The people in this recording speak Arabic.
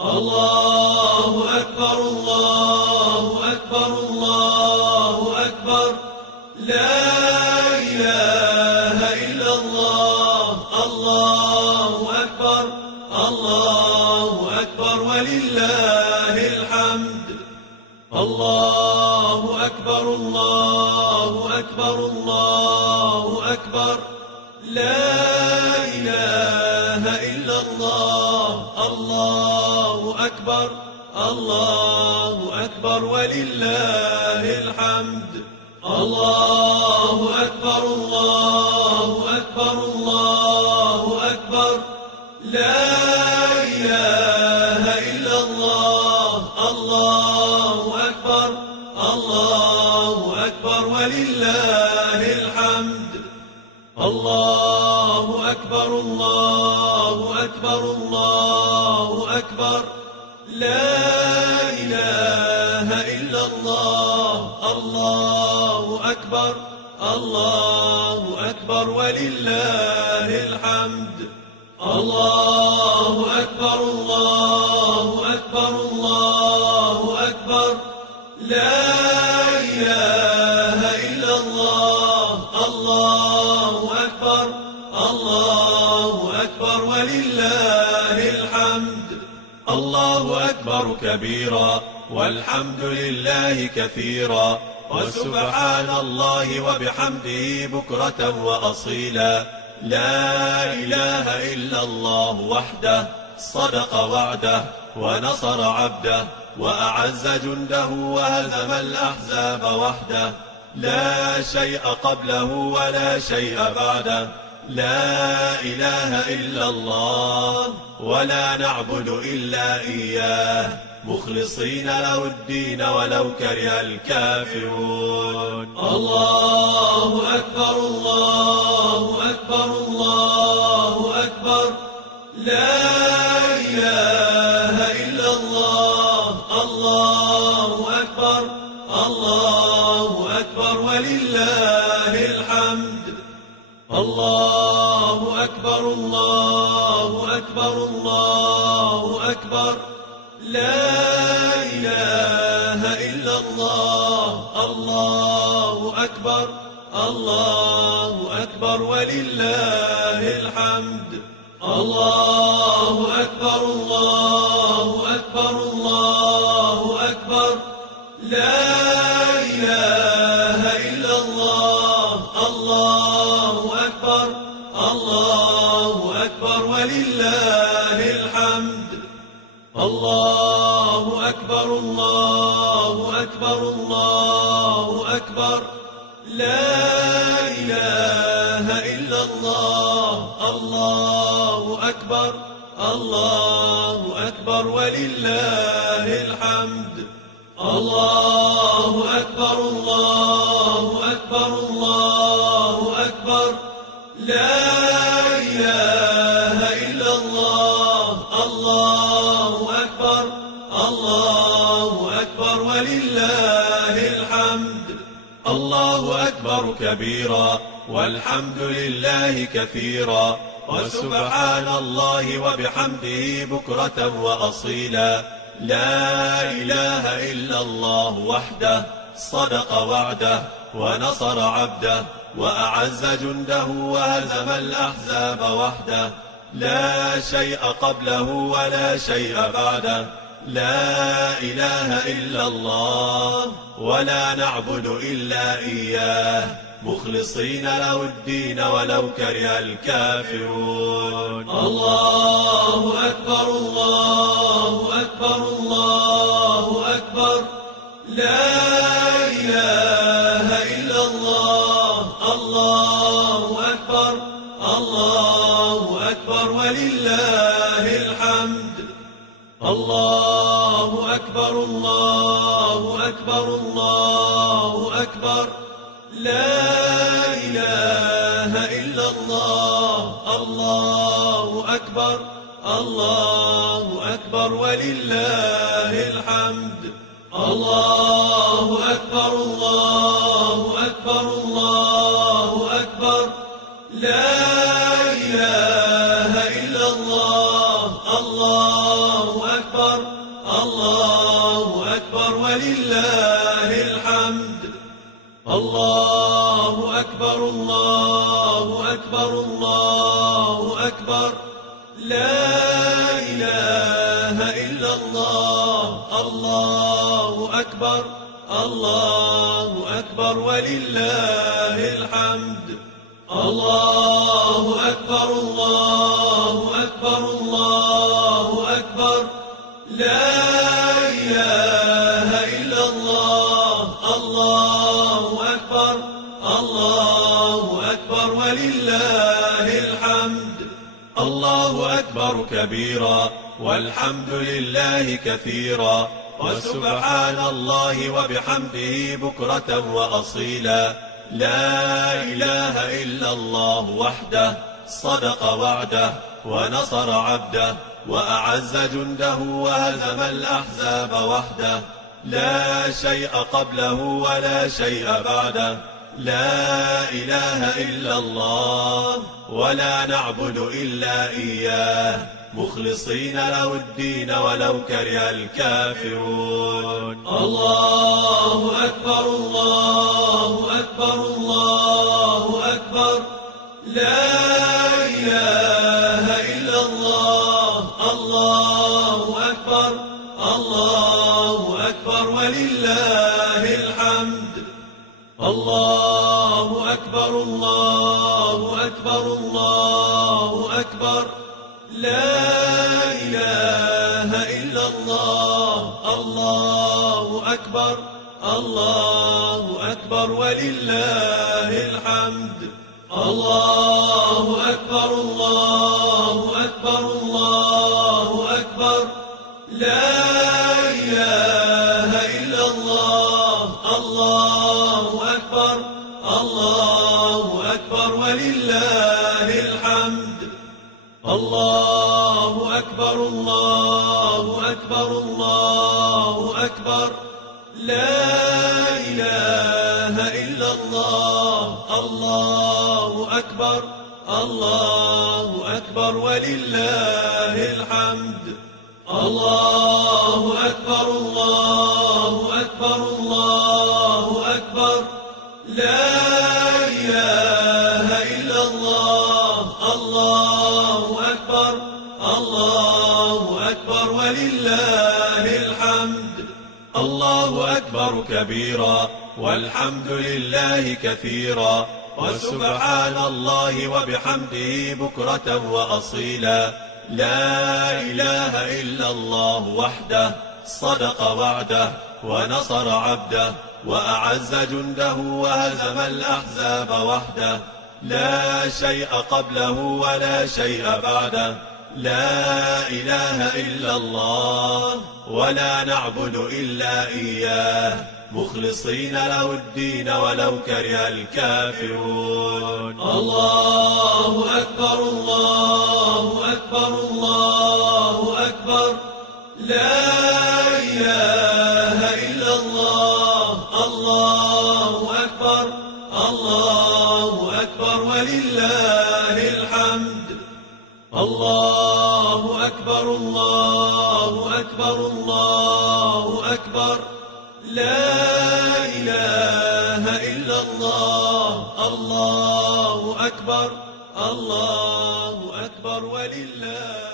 الله أكبر الله أكبر الله أكبر، لا إله إلا الله. الله أكبر الله أكبر ولله الحمد. الله أكبر الله أكبر الله أكبر، لا إله إلا الله. الله أكبر الله أكبر ولله الحمد. الله أكبر الله أكبر الله أكبر، لا إله إلا الله. الله أكبر الله أكبر ولله الحمد. الله أكبر الله أكبر الله أكبر، لا إله إلا الله. الله أكبر الله أكبر ولله الحمد. الله أكبر الله أكبر الله أكبر، لا إله إلا الله. الله أكبر الله أكبر ولله الحمد. الله أكبر كبيرا والحمد لله كثيرا، وسبحان الله وبحمده بكرة وأصيلا. لا إله إلا الله وحده، صدق وعده ونصر عبده، وأعز جنده وهزم الأحزاب وحده. لا شيء قبله ولا شيء بعده. لا إله إلا الله ولا نعبد إلا إياه، مخلصين له الدين ولو كره الكافرون. الله أكبر الله أكبر الله أكبر، لا إله إلا الله. الله أكبر الله أكبر ولله الحمد. الله أكبر الله أكبر الله أكبر، لا إله إلا الله. الله أكبر الله أكبر ولله الحمد. الله أكبر الله أكبر الله أكبر، لا إله إلا الله. الله أكبر الله أكبر ولله الحمد. الله أكبر الله أكبر الله أكبر، لا إله إلا الله. الله أكبر الله أكبر ولله الحمد. الله أكبر الله أكبر الله أكبر، لا إله إلا الله. الله أكبر الله أكبر ولله الحمد. الله أكبر كبيرا والحمد لله كثيرا، وسبحان الله وبحمده بكرة وأصيلا. لا إله إلا الله وحده، صدق وعده ونصر عبده، وأعز جنده وهزم الأحزاب وحده. لا شيء قبله ولا شيء بعده. لا إله إلا الله ولا نعبد إلا إياه، مخلصين له الدين ولو كره الكافرون. الله أكبر الله أكبر الله أكبر، لا إله إلا الله. الله أكبر الله أكبر ولله الحمد. الله أكبر الله أكبر الله أكبر، لا إله إلا الله. الله أكبر الله أكبر ولله الحمد. الله أكبر الله أكبر الله أكبر، لا إله إلا الله. الله الله أكبر الله أكبر ولله الحمد. الله أكبر الله أكبر الله أكبر لا إله إلا الله. الله أكبر الله أكبر ولله الحمد. الله أكبر الله أكبر الله أكبر لا إله إلا الله. الله أكبر الله أكبر ولله الحمد. الله أكبر كبيرا والحمد لله كثيرا وسبحان الله وبحمده بكرة وأصيلا. لا إله إلا الله وحده صدق وعده ونصر عبده وأعز جنده وهزم الأحزاب وحده. لا شيء قبله ولا شيء بعده. لا إله إلا الله ولا نعبد إلا إياه مخلصين له الدين ولو كره الكافرون. الله أكبر الله أكبر الله أكبر لا إله إلا الله. الله أكبر الله أكبر ولله الحمد. الله أكبر الله أكبر الله أكبر لا إله إلا الله. الله أكبر الله أكبر ولله الحمد. الله أكبر الله أكبر الله أكبر لا إله إلا الله. الله أكبر الله أكبر ولله الحمد. الله أكبر الله أكبر الله أكبر لا إله إلا الله. الله أكبر الله أكبر ولله الحمد. الله أكبر الله أكبر الله أكبر لا إله إلا الله. الله أكبر الله أكبر ولله الحمد. الله أكبر كبيرا والحمد لله كثيرا وسبحان الله وبحمده بكرة وأصيلا. لا إله إلا الله وحده صدق وعده ونصر عبده وأعز جنده وهزم الأحزاب وحده. لا شيء قبله ولا شيء بعده. لا إله إلا الله ولا نعبد إلا إياه مخلصين له الدين ولو كره الكافرون. الله أكبر الله أكبر الله أكبر لا إله إلا الله. الله أكبر الله أكبر ولله الحمد. الله أكبر الله أكبر الله أكبر لا إله إلا الله. الله أكبر الله أكبر ولله